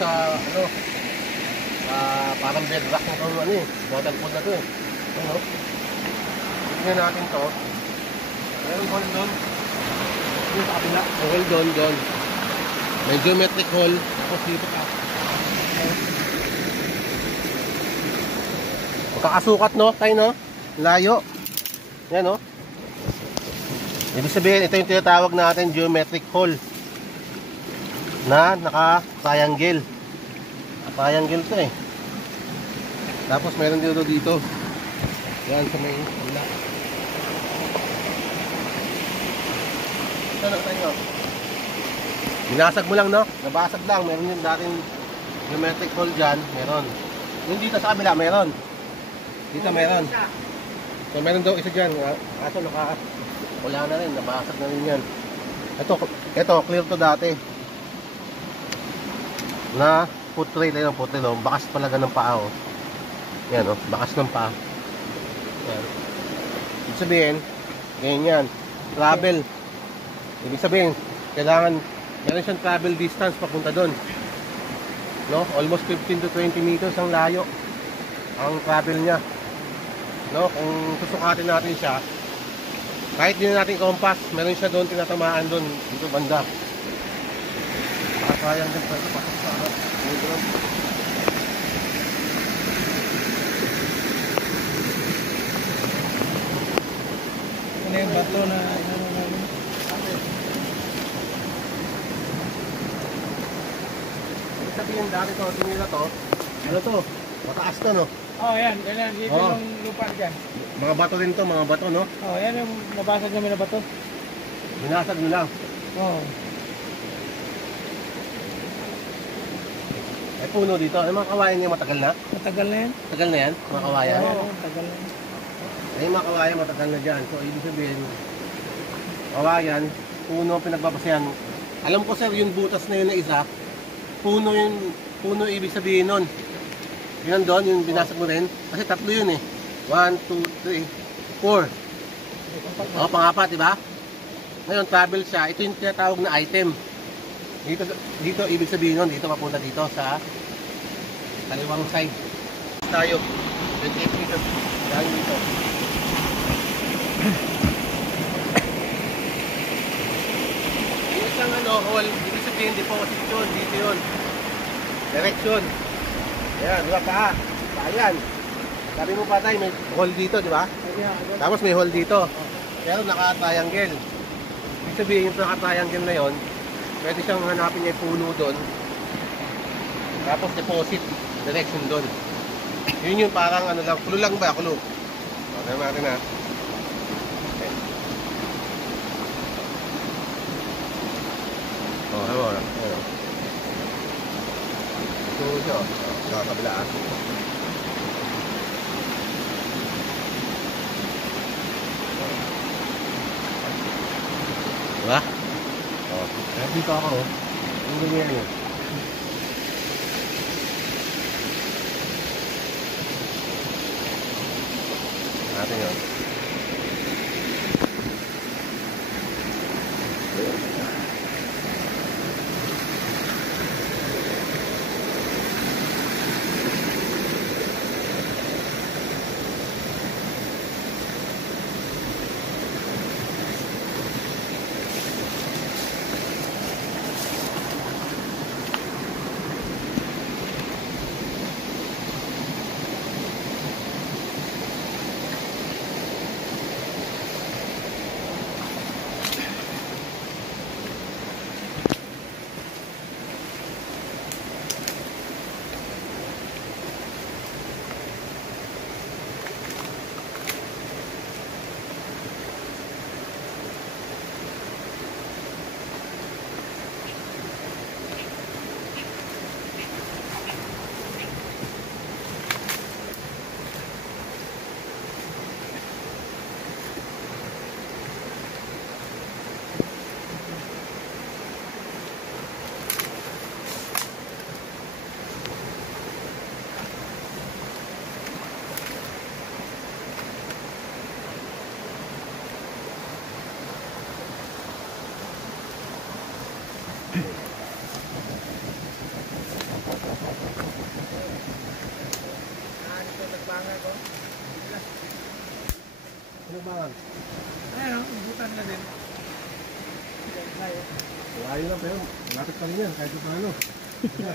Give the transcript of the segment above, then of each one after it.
sa ano, parang bedrock na itong ano eh, metal pod na ito eh. Ano? Tignan natin to. Meron hole doon. Yung sa kabila. Hole doon. May geometric hole. Tapos dito ka. Magkakasukat no, tayo no? Layo. Yan no? Ibig sabihin, ito yung tinatawag natin geometric hole na naka-triangle. Triangle to eh. Tapos meron dito. Yan sa may kabila. Ano tayo? Binasag mo lang no? Nabasag lang. Meron yung dating geometric hole dyan. Meron. Yung dito sa kabila, meron. Dito meron. So meron daw isa dyan. Kaso wala na rin. Nabasag na rin yan. Ito clear to dati. Na foot-rail. Ayun ang foot-rail. Bakas talaga ng paa. Oh. Yan o. Bakas ng paa. Yan. Ibig sabihin, ganyan. Travel. Ibig sabihin, kailangan meron siyang travel distance papunta doon. No? Almost 15 to 20 meters ang layo ang travel niya. No? Kung susukatin natin siya, kahit din natin compass, meron siya doon tinatamaan doon dito banda. Sayang din pala pasok sa harap. Ano yung bato na sabihin dati to, tinila to. Ano to? Mataas to, no? Oh, yan. Yan. Dito yung lupa dyan. Mga bato rin to, mga bato, no? Oh, yan yung nabasag namin na bato. Binasag nyo lang. Oh. Ay, puno dito. Ay, mga kawayan niya matagal na? Matagal na yan. Matagal na yan, mga kawayan? Oo, matagal na yan. Ay, mga kawayan matagal na dyan. So, ibig sabihin, kawayan, puno ang pinagbabasayan. Alam ko, sir, yung butas na yun na isa, puno ibig sabihin nun. Yun doon, yung binasag mo rin. Kasi tatlo yun eh. 1, 2, 3, 4. O, pang-apat, diba? Ngayon, travel siya. Ito yung tinatawag na item. Dito ibig sabihin nun, dito papunta dito sa kaliwang side. Tayo. 28 meters. Yan dito. Yung isang hole, ibig sabihin deposit yun. Dito yun. Direction. Ayan, diba paa? Paa yan. Sabi mo patay, may hole dito, diba? Tapos may hole dito. Pero naka-triangle. Ibig sabihin yung naka-triangle na yon, pwede siyang hanapin niya yung puno doon. Tapos deposit. Direction doon. Yun yung parang ano lang. Kulo lang ba? Kulo. Okay natin ha. Okay. Oh, hello. Hello. Ito siya. Sa kabila. Diba? Oh, dito ako. Ang ganyan yun. Natin yun. Malayo lang pero lapit pa rin yan kahit paano.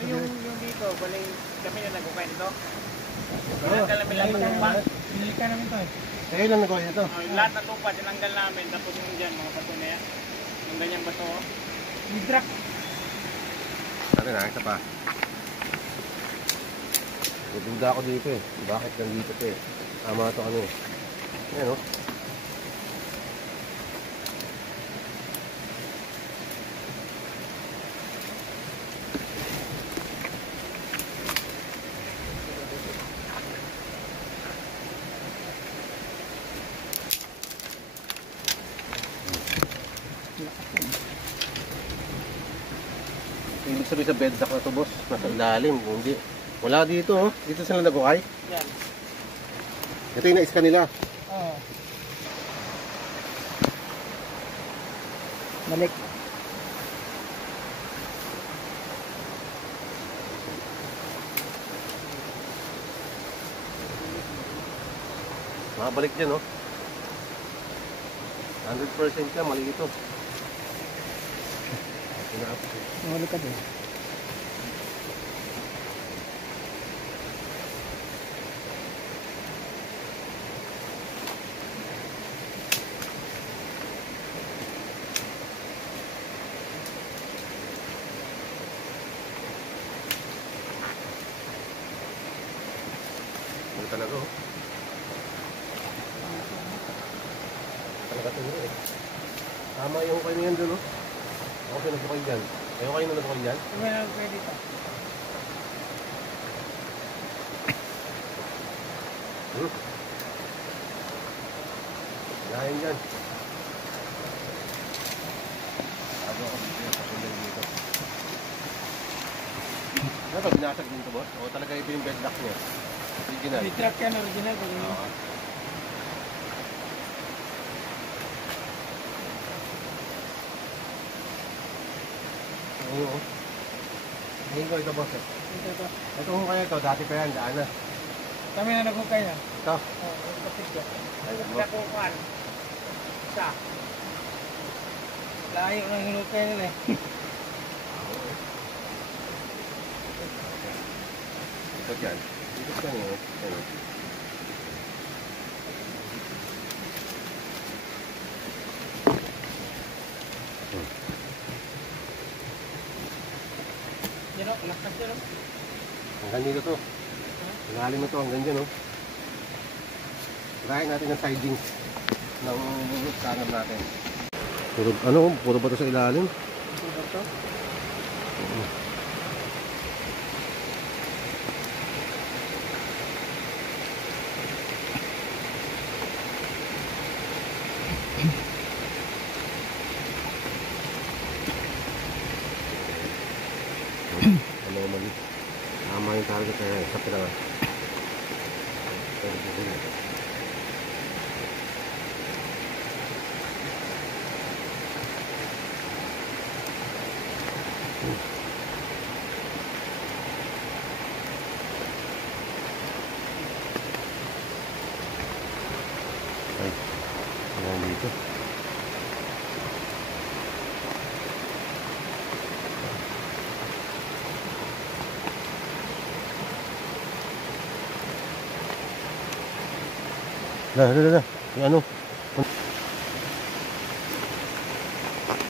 Yung dito, bali kami na nagkukwento. Oo. Tinanggal namin lahat ng lupa. Pinilikan namin to eh. Kayo lang nagawa nito. Lahat ng lupa, tinanggal namin. Tapos yung dyan, mga bato na yan. Yung ganyang bato. Hidrak. Ano na, isa pa. Nagduda ako dito eh. Bakit nandito to eh? Tama ito ano eh. Ayan o. Ibig sabihin sa bedrock na to, boss. Nasa ilalim. Hindi. Wala dito, oh. Dito sila nagukay. Yan. Ito yung na-iska nila. Oo. Balik. Makabalik dyan, oh. 100% ka, mali ito. Mahuli ka din. Ano talaga, oh. Talaga ito eh. Tama yung hukay niyan dun, oh. Ako pinagukay dyan. Ayaw kayo na nagukay dyan? Kung may nagkukay dito. Lahin dyan. Bago ako dito, pasundan dito. Ano ba, binasag din ito, boss? O talaga ito yung bedlock niya? Original? Hidrak yan, original. Oo. Oo. Ngayon ko ito, boss. Ito. Ito kung kaya ito, dati pa yan, daan na. Kami na nagkukay na. Ito. Oo, kapit ko. Ay, nakukuhan. Isa. Layo ng hinukay nila eh. Ito dyan. Ito dyan yun. Ano? Yan o, lakas yan o. Hanggang dito to. Lalim na to hanggang dyan, oh. Tirahin natin ang sidings ng scanner natin. Puro ba ito sa ilalim? Ito ba ito? Ano mali? Tama yung target na yan. Sa pinaka. Ay, ayan dito. Dah. Yung ano?